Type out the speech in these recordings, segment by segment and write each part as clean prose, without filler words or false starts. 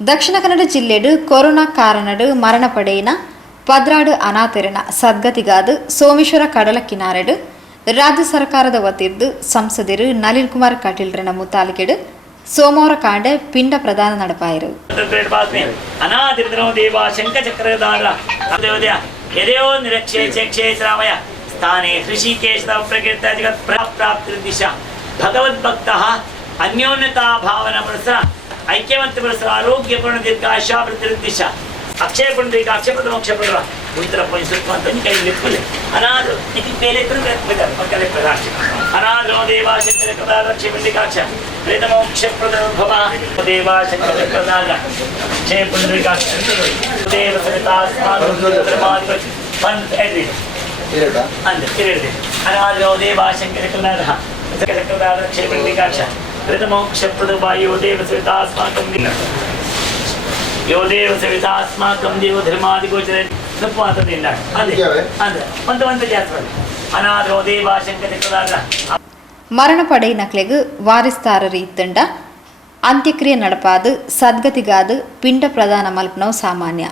Dakshina Kannada ಜಿಲ್ಲೆಡು corona ಕಾರಣಡು ಮರಣಪಡೆಯಿನ ಪದ್ರಾಡು ಅನಾಥೆರನ ಸದ್ಗತಿಗಾದ Someshwara ಕಡಲ ಕಿನಾರೆಡು ರಾಜ್ಯ ಸರ್ಕಾರದ ವತಿರ್ದು ಸಂಸದರು ನಳಿನ್ ಕುಮಾರ್ ಕಟೀಲ್ರನ ಮುತಾಲಿಕೆಡು ಸೋಮವಾರ ಕಾಂಡೆ ಪಿಂಡ ಪ್ರದಾನ ನಡಪಾಯಿರು. ಅನ್ಯೋನ್ಯತಾ ಭಾವನಾ ಪುರಸ್ಸರ ಐಕ್ಯವಂತ ಪುರಸ್ಸರ ಆರೋಗ್ಯಪೂರ್ಣ ದೀರ್ಘಾಶಾ ಪ್ರತಿದಿಶ ಅಕ್ಷಯ ಪುಂಡ್ರೀಕ ಅಕ್ಷಯ ಪದ ಮೋಕ್ಷ ಪುರ ಉತ್ತರ ಪಂಚಸುತ್ತ ಅಂತ ಕೈ ಲಿಪ್ಪಲೆ ಅನಾದು ಇತಿ ಬೇಲೆ ತುರುಗ ಮಕ್ಕಳ ಪ್ರಕಾಶ ಅನಾದು ದೇವಾ ಶಂಕರ ಕದಾ ಅಕ್ಷಯ ಪುಂಡ್ರೀಕಾಕ್ಷ ಪ್ರೇತ ಮೋಕ್ಷ ಪ್ರದಭವ ದೇವಾ ಶಂಕರ ಕದಾ ಅಕ್ಷಯ ಪುಂಡ್ರೀಕಾಕ್ಷ ದೇವ ಸವಿತಾ ಸ್ಮಾರಕ ಪಂತ್ ಎಡ್ರಿ ಅಂದ ಇರದೆ ಅನಾದು ದೇವಾ ಶಂಕರ ಕದಾ ಅಕ್ಷಯ ಪುಂಡ್ರೀಕಾಕ್ಷ ಪ್ರೇತಮೋಕ್ಷ ಪ್ರದಭವ ಯೋ ದೇವ ಸವಿತಾಸ್ಮಾಕಂ ಯೋದೇವ ಸವಿತಾಸ್ಮಾಕಂ ದೇವ ಧರ್ಮಾದಿ ಗೋಚರ ನಪ್ಪುವಂತದಿಂದ ಅಂದ್ರೆ ಒಂದು ಜಾತ್ರೆ ಅನಾಥೋ ದೇವ ಶಂಕರ ಮರಣಪಡೆ ನಕ್ಲೆಗು ವಾರಿಸ್ತಾರರು ಇತ್ತಂಡ ಅಂತ್ಯಕ್ರಿಯೆ ನಡಪಾದು ಸದ್ಗತಿಗಾದು ಪಿಂಡ ಪ್ರದಾನ ಮಲ್ಪನವು ಸಾಮಾನ್ಯ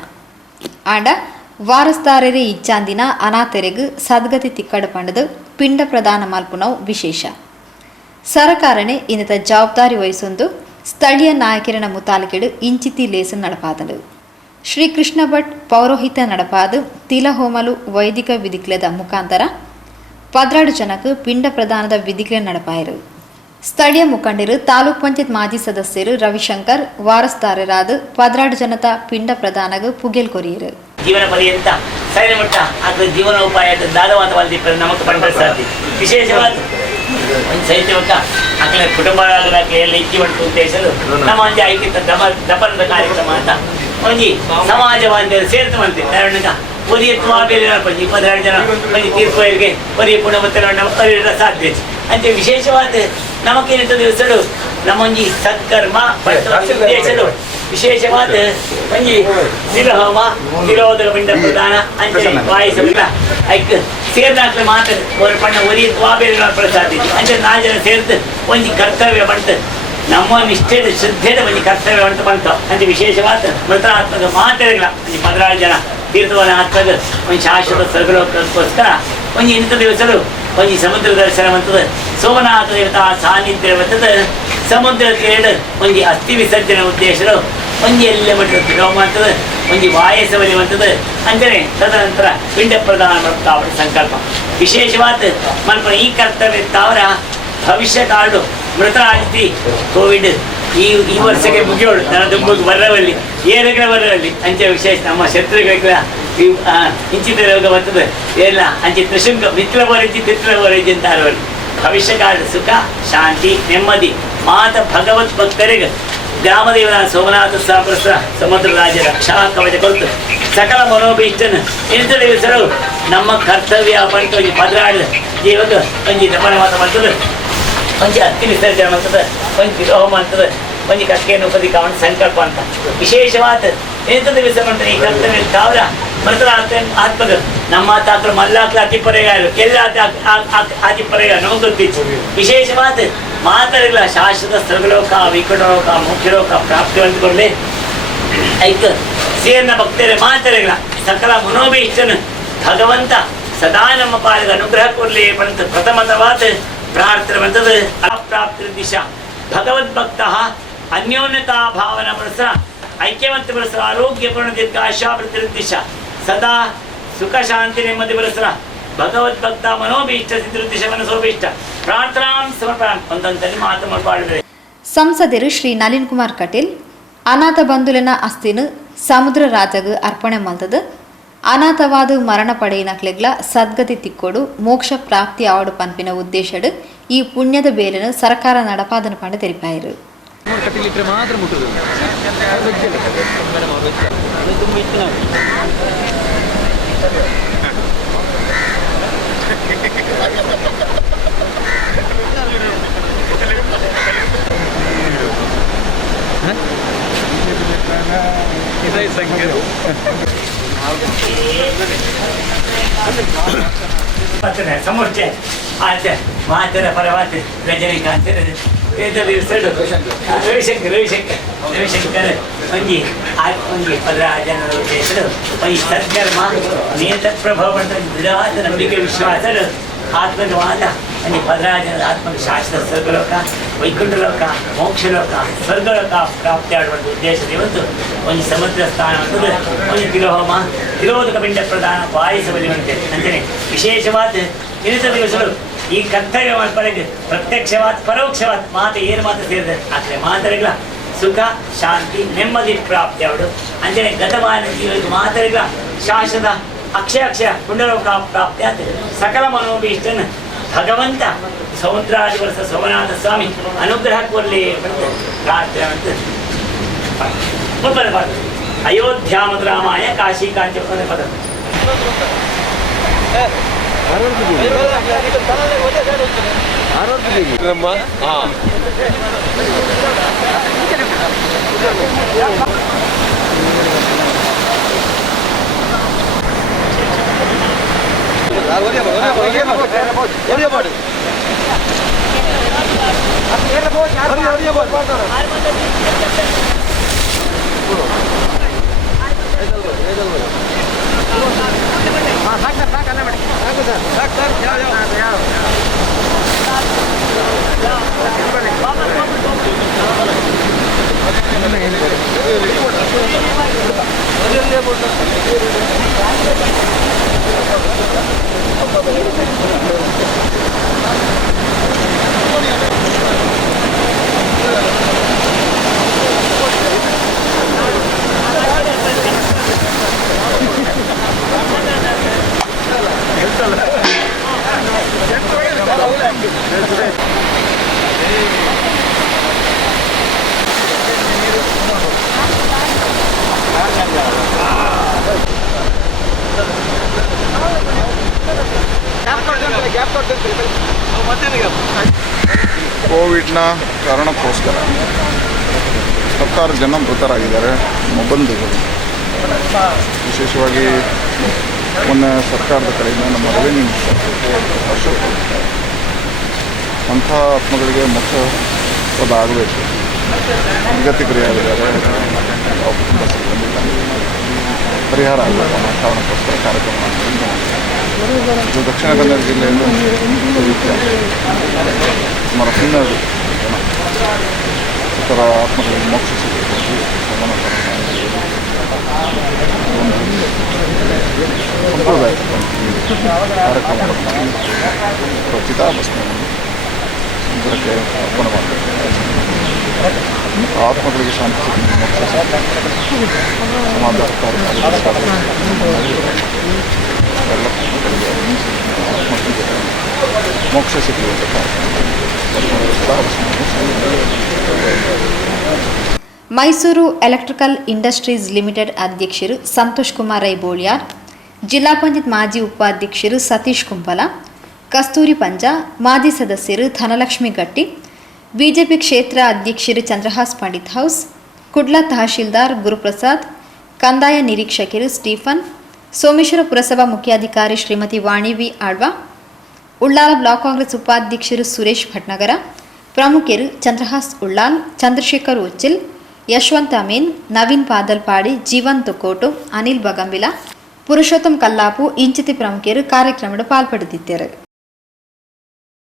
ಆಂಡ ವಾರಸ್ದಾರರೇ ಇಚ್ಚಾಂದಿನ ಅನಾಥೆರೆಗು ಸದ್ಗತಿ ತಿಕ್ಕಡು ಪಂಡದು ಪಿಂಡ ಪ್ರದಾನ ಮಲ್ಪನವು ವಿಶೇಷ ಸರಕಾರನೇ ಇನ್ನತ ಜವಾಬ್ದಾರಿ ವಹಿಸೊಂದು ಸ್ಥಳೀಯ ನಾಯಕರನ ಮುತಾಲಿಕೆಡು ಇಂಚಿತಿ ಲೇಸನ್ ನಡಪಾದನು. ಶ್ರೀ ಕೃಷ್ಣ ಭಟ್ ಪೌರೋಹಿತ್ಯ ನಡಪಾದು ತಿಲಹೋಮಲು ವೈದಿಕ ವಿಧಿಕ್ಲೆದ ಮುಖಾಂತರ ಪದ್ರಾಡು ಜನಕ್ಕೆ ಪಿಂಡ ಪ್ರದಾನದ ವಿಧಿಕ್ಲೆ ನಡಪಾಯರು. ಸ್ಥಳೀಯ ಮುಖಂಡರು ತಾಲೂಕ್ ಪಂಚಾಯತ್ ಮಾಜಿ ಸದಸ್ಯರು ರವಿಶಂಕರ್ ವಾರಸ್ದಾರರಾದ ಪದ್ರಾಡು ಜನತಾ ಪಿಂಡ ಪ್ರದಾನಗೂ ಪುಗೆಲ್ ಕೊರಿಯರು. ಜೀವನ ಪರ್ಯಂತ ಸೈನ್ಯಮಟ್ಟ ಅದು ಜೀವನೋಪಾಯದ ದಾದವಾದವಾದ ನಮಗೆ ಪಂಡ ಸಾಧ್ಯ ವಿಶೇಷವಾದ ಸೈನ್ಯವಕ್ಕ ಅಕ್ಕಳ ಕುಟುಂಬಕ್ಕೆ ಎಲ್ಲ ಇಚ್ಚಿವಂತ ಉದ್ದೇಶಲು ನಮ್ಮ ಅಂಜೆ ಐಕ್ಯತ ದಪನದ ಕಾರ್ಯಕ್ರಮ ಅಂತ ಒಂಜಿ ಸಮಾಜವಾದ್ಯರು ಸೇರ್ತವಂತೆ ಕಾರಣಕ್ಕ ಒರಿಯ ತುವಾಬೇಲೆ ಪಂಜಿ 12 ಜನ ಪಂಜಿ ತೀರ್ಪುವರಿಗೆ ಒರಿಯ ಪುಣಮತ್ತನ ಸಾಧ್ಯ ಅಂತೆ ವಿಶೇಷವಾದ ನಮಗೇನಿದ್ದ ದಿವಸಗಳು ನಮ್ಮೊಂಜಿ ಸತ್ಕರ್ಮ ಉದ್ದೇಶಲು ವಿಶೇಷವಾದ ಒಂಜಿ ತಿಲಹೋಮ ತಿರೋದಕ ಪಿಂಡ ಪ್ರದಾನ ಅಂಚೆ ವಾಯಿಸಲಿಲ್ಲ ಐಕ್ ಸೇರ್ದಾಕ್ಲೆ ಮಾತ್ರ ಪಣ್ಣ ಒರಿಯ ತುವಾಬೇಲೆ ಪ್ರಸಾದಿತ್ತು ಅಂಚೆ 4 ಜನ ಸೇರ್ದು ಒಂಜಿ ಕರ್ತವ್ಯ ಬಂತು ನಮ್ಮ ನಿಷ್ಠೆದ ಶ್ರದ್ಧೆದ ಒಂದು ಕರ್ತವ್ಯ ಅಂತ ಬಂತು ಅಂತ ವಿಶೇಷವಾದ ಮೃತಾತ್ಮಕ ಮಾತಾಡಿಲ್ಲ ಒಂದು 16 ಜನ ತೀರ್ಥವನ ಆತ್ಮಕ ಒಂದು ಶಾಶ್ವತ ಸ್ವರ್ಗಲೋಕಕ್ಕೋಸ್ಕರ ಒಂದು ಇಂಥ ದಿವಸಗಳು ಒಂದು ಸಮುದ್ರ ದರ್ಶನ ಬಂತದ ಸೋಮನಾಥ ದೇವತಾ ಸಾನ್ನಿಧ್ಯ ಬರ್ತದ ಸಮುದ್ರ ತೀರದ ಒಂದು ಅಸ್ಥಿ ವಿಸರ್ಜನೆ ಉದ್ದೇಶರು ಒಂದು ಎಲ್ಲ ಮಟ್ಟದ ವಿಲೋಮ ಅಂತದ ಒಂದು ವಾಯಸವಲಿ ಬಂತದ ಅಂದರೆ ತದನಂತರ ಪಿಂಡ ಪ್ರದಾನ ಮಾಡ್ತಾ ಅವರ ಸಂಕಲ್ಪ ವಿಶೇಷವಾದ ಮಲ್ಪ ಈ ಕರ್ತವ್ಯ ತಾವರ ಭವಿಷ್ಯ ಕಾಡು ಮೃತರಾಗಿ ಕೋವಿಡ್ ಈ ವರ್ಷಕ್ಕೆ ಮುಗಿಯೋಳು ನನ್ನ ದುಂಬಗೆ ಬರವಲ್ಲಿ ಏನಕ್ಕೆ ಬರವಲ್ಲಿ ಅಂಚೆ ವಿಶೇಷ ನಮ್ಮ ಶತ್ರುಗಳಿಗೆ ಇಂಚಿತ ರೋಗ ಬರ್ತದೆ ಎಲ್ಲ ಅಂಚೆ ತ್ರಿಶುಂಕ ಮಿತ್ರ ಬರಜಿ ತಿತ್ರ ಬರಜಿ ಅಂತ ಅರವಲ್ಲಿ ಭವಿಷ್ಯ ಕಾಲದ ಸುಖ ಶಾಂತಿ ನೆಮ್ಮದಿ ಮಾತ ಭಗವತ್ ಭಕ್ತರಿಗೆ ಗ್ರಾಮದೇವರ ಸೋಮನಾಥ ಸಾಪ್ರಸ್ಥ ಸಮುದ್ರ ರಾಜ್ಯ ರಕ್ಷಾ ಕವಚ ಕೊಟ್ಟು ಸಕಲ ಮನೋಭೀಷ್ಟನ ಎಂಥ ದಿವಸರು ನಮ್ಮ ಕರ್ತವ್ಯ ಬಂತು ಪದ್ರಾಡ ಜೀವಕ ಒಂಜಿ ದಪನ ಮಾತ ಬರ್ತದೆ ಒಂಜಿ ಅತ್ತಿ ವಿಸರ್ಜನೆ ಅಂತದ ಒಂಜಿ ವಿಲೋಮ ಅಂತದ ಒಂಜಿ ಕಕ್ಕೆಯನ್ನು ಉಪದಿ ಕಾವಣ ಸಂಕಲ್ಪ ಅಂತ ವಿಶೇಷವಾದ ಎಂಥ ದಿವಸ ಮಾಡ್ತಾರೆ ಈ ಕರ್ತವ್ಯ ತಾವರ ಮೃತರ ಆತ್ಮಗಳು ನಮ್ಮ ತಾಕರು ಮಲ್ಲಾಕ್ಲ ಅತಿಪರೆಗಾರು ಎಲ್ಲ ಅತಿಪರೆಗಾರು ನಮಗೆ ಗೊತ್ತಿತ್ತು ವಿಶೇಷವಾದ ಮಾತಾಡಿಲ್ಲ ಶಾಶ್ವತ ಸ್ವರ್ಗಲೋಕ ವಿಕಟಲೋಕ ಮುಖ್ಯಲೋಕ ಪ್ರಾಪ್ತಿ ಹೊಂದಿಕೊಳ್ಳಿ ಐಕ್ ಸೇರ್ನ ಭಕ್ತರೇ ಮಾತಾಡಿಲ್ಲ ಸಕಲ ಮನೋಭೀಷ್ಟನ ಭಗವಂತ ಸದಾ ನಮ್ಮ ಪಾಲಿಗೆ ಅನುಗ್ರಹ ಕೊಡಲಿ ಬಂತ ಪ್ರಥಮತವಾದ ಪ್ರಾರ್ಥನೆ ಬಂತದ ಅಪ್ರಾಪ್ತಿ ದಿಶಾ ಭಗವದ್ಭಕ್ತ ಅನ್ಯೋನ್ಯತಾ ಭಾವನಾ ಪುರಸ್ಸರ ಐಕ್ಯವಂತ ಪುರಸ್ಸರ ಆರೋಗ್ಯಪೂರ್ಣ ದೀರ್ಘಾಶಾ ಪ್ರತಿದಿಶ ಸದಾ ಸುಖ ಶಾಂತಿ ನೆಮ್ಮದಿ ಪುರಸ್ಸರ ಭಗವದ್ಭಕ್ತ ಮನೋಭೀಷ್ಟ ಸಿದ್ಧಿ ಮನಸೋಭೀಷ್ಟ ಪ್ರಾರ್ಥನಾ ಸಮರ್ಪಣ ಒಂದಂತಲ್ಲಿ ಮಾತು ಮಾಡಿದ್ರೆ. ಸಂಸದರು ಶ್ರೀ ನಳಿನ್ ಕುಮಾರ್ ಕಟೀಲ್ ಅನಾಥ ಬಂಧುಲಿನ ಅಸ್ತಿನ ಸಮುದ್ರ ರಾಜಗ ಅರ್ಪಣೆ ಮಲ್ತದ ಅನಾಥವಾದ ಮರಣ ಪಡೆಯಿನಕ್ಲೆಗ್ಲ ಸದ್ಗತಿ ತಿಕ್ಕೋಡು ಮೋಕ್ಷ ಪ್ರಾಪ್ತಿ ಆವಡು ಪನ್ಪಿನ ಉದ್ದೇಶಡು ಈ ಪುಣ್ಯದ ಬೇಲಿನ ಸರ್ಕಾರ ನಡಪಾದನ ಪಂಡ ತೆರಿಪಾಯಿರು. ಸಮೋರ್ಚೆ ಆಚೆ ಮಾತರ ಪರವಾತೆ ರಜನಿಕಾಂತ ರವಿಶಂಕರ್ ಒಂಜಿ ಪದರಾಜನರು ಹೆಸರು ಒಂಜಿ ಸದ್ಕರ್ಮ ನಿಯತ ಪ್ರಭಾವ ದೃಢವಾದ ನಂಬಿಕೆ ವಿಶ್ವಾಸಗಳು ಆತ್ಮಕವಾದ ಅಲ್ಲಿ ಪದರಾಜನರ ಆತ್ಮಕ ಶಾಶ್ವತ ಸ್ವರ್ಗಲೋಕ ವೈಕುಂಠಲೋಕ ಮೋಕ್ಷಲೋಕ ಸ್ವರ್ಗಲೋಕ ಪ್ರಾಪ್ತಿ ಆಡುವಂಥ ಉದ್ದೇಶದ ಇವತ್ತು ಒಂದು ಸಮುದ್ರ ಸ್ಥಾನ ಅಂತಂದ್ರೆ ಒಂದು ತಿರೋಹೋಮ ತಿರೋಧಕ ಪಿಂಡ ಪ್ರದಾನ ಪಾಯಿಸಬಲಿವಂತೆ ಅಂತೇಳಿ ವಿಶೇಷವಾದ ಇನಿತ ದಿವಸಗಳು ಈ ಕರ್ತವ್ಯ ಮಾಡ್ಕೊಳ್ಳೋದು ಪ್ರತ್ಯಕ್ಷವಾದ ಪರೋಕ್ಷವಾದ ಮಾತು ಏನು ಮಾತು ಸೇರಿದೆ ಆ ಕಡೆ ಮಾತರಿಗಳ ಸುಖ ಶಾಂತಿ ನೆಮ್ಮದಿ ಪ್ರಾಪ್ತಿ ಅವಳು ಅಂಜನೆ ಗತಮಾನ ಜೀವನಕ್ಕೆ ಮಾತರಿಗಳ ಶಾಶ್ವತ ಅಕ್ಷಯ ಪುಂಡಲೋಕ ಪ್ರಾಪ್ತಿ ಆದ ಸಕಲ ಮನೋಭೀಷ್ಟನ ಭಗವಂತ ಸಮುದ್ರಾದಿ ವರ್ಷ ಸೋಮನಾಥ ಸ್ವಾಮಿ ಅನುಗ್ರಹ ಕೊರಲಿ ಪ್ರಾರ್ಥನೆ ಅಂತ ಪದ ಅಯೋಧ್ಯಾಮದ ರಾಮಾಯ ಕಾಶಿ ಕಾಂಚ ಪದ ಕೋವಿಡ್ನ ಕಾರಣಕ್ಕೋಸ್ಕರ ಹತ್ತಾರು ಜನ ಮೃತರಾಗಿದ್ದಾರೆ ಬಂಧುಗಳು. ವಿಶೇಷವಾಗಿ ಮೊನ್ನೆ ಸರ್ಕಾರದ ಕಡೆಯಿಂದ ನಮ್ಮ ರೆವೆನ್ಯೂ ಅಶೋಕ್ ಅಂಥ ಆತ್ಮಗಳಿಗೆ ಮೋಕ್ಷ ಪದ ಆಗಬೇಕು. ನಿರ್ಗತಿಕರಿಯಾಗಿದ್ದಾರೆ, ಕುಟುಂಬ ಸಿಬ್ಬಂದಿ ಪರಿಹಾರ ಆಗಬೇಕು ಅನ್ನೋ ಕಾರಣಕ್ಕೋಸ್ಕರ ಕಾರ್ಯಕ್ರಮ ಮಾಡ್ತಿದ್ದು ಇದು ದಕ್ಷಿಣ ಕನ್ನಡ ಜಿಲ್ಲೆಯಲ್ಲಿ ಸುಮಾರು 12 ಜನ ಇತರ ಆತ್ಮಗಳಿಗೆ ಮೋಕ್ಷ ಸಿಗಬೇಕು ಒಂದು ಸಂಪ್ರದಾಯ ಕಾರ್ಯಕ್ರಮವನ್ನು ಚಿತಾಭಸ್ಮವನ್ನು ಸಮುದ್ರಕ್ಕೆ ಅರ್ಪಣೆ ಮಾಡಬೇಕು. ಆತ್ಮಗಳಿಗೆ ಶಾಂತಿ ಸಿಗಬೇಕು, ಮೋಕ್ಷ ಸಿಗಬೇಕು, ಸಮಾಧಾನ ಎಲ್ಲ ಮಕ್ಕಳಿಗೆ ಆತ್ಮಗಳಿಗೆ ಮೋಕ್ಷ ಸಿಗುವಂಥ ಮೈಸೂರು ಎಲೆಕ್ಟ್ರಿಕಲ್ ಇಂಡಸ್ಟ್ರೀಸ್ ಲಿಮಿಟೆಡ್ ಅಧ್ಯಕ್ಷರು ಸಂತೋಷ್ ಕುಮಾರ್ ರೈ ಬೋಳಿಯಾರ್, ಜಿಲ್ಲಾ ಪಂಚಾಯತ್ ಮಾಜಿ ಉಪಾಧ್ಯಕ್ಷರು ಸತೀಶ್ ಕುಂಪಲ, ಕಸ್ತೂರಿ ಪಂಜ, ಮಾಜಿ ಸದಸ್ಯರು ಧನಲಕ್ಷ್ಮಿ ಗಟ್ಟಿ, ಬಿಜೆಪಿ ಕ್ಷೇತ್ರ ಅಧ್ಯಕ್ಷರು ಚಂದ್ರಹಾಸ್ ಪಂಡಿತ್ ಹೌಸ್, ಕುಡ್ಲ ತಹಶೀಲ್ದಾರ್ ಗುರುಪ್ರಸಾದ್, ಕಂದಾಯ ನಿರೀಕ್ಷಕರು ಸ್ಟೀಫನ್, ಸೋಮೇಶ್ವರ ಪುರಸಭಾ ಮುಖ್ಯಾಧಿಕಾರಿ ಶ್ರೀಮತಿ ವಾಣಿ ವಿ ಆಳ್ವ, ಉಳ್ಳಾಲ ಬ್ಲಾಕ್ ಕಾಂಗ್ರೆಸ್ ಉಪಾಧ್ಯಕ್ಷರು ಸುರೇಶ್ ಭಟ್ನಗರ, ಪ್ರಮುಖರು ಚಂದ್ರಹಾಸ್ ಉಳ್ಳಾಲ್, ಚಂದ್ರಶೇಖರ್ ಉಚ್ಚಿಲ್, ಯಶವಂತ್ ಅಮೀನ್, ನವೀನ್ ಪಾದಲ್ಪಾಡಿ, ಜೀವನ್ ತುಕೋಟು, ಅನಿಲ್ ಬಗಂಬಿಲ, ಪುರುಷೋತ್ತಮ್ ಕಲ್ಲಾಪು ಇಂಚಿತಿ ಪ್ರಮುಖರು ಕಾರ್ಯಕ್ರಮದ ಪಾಲ್ಪಡೆದಿದ್ದರು.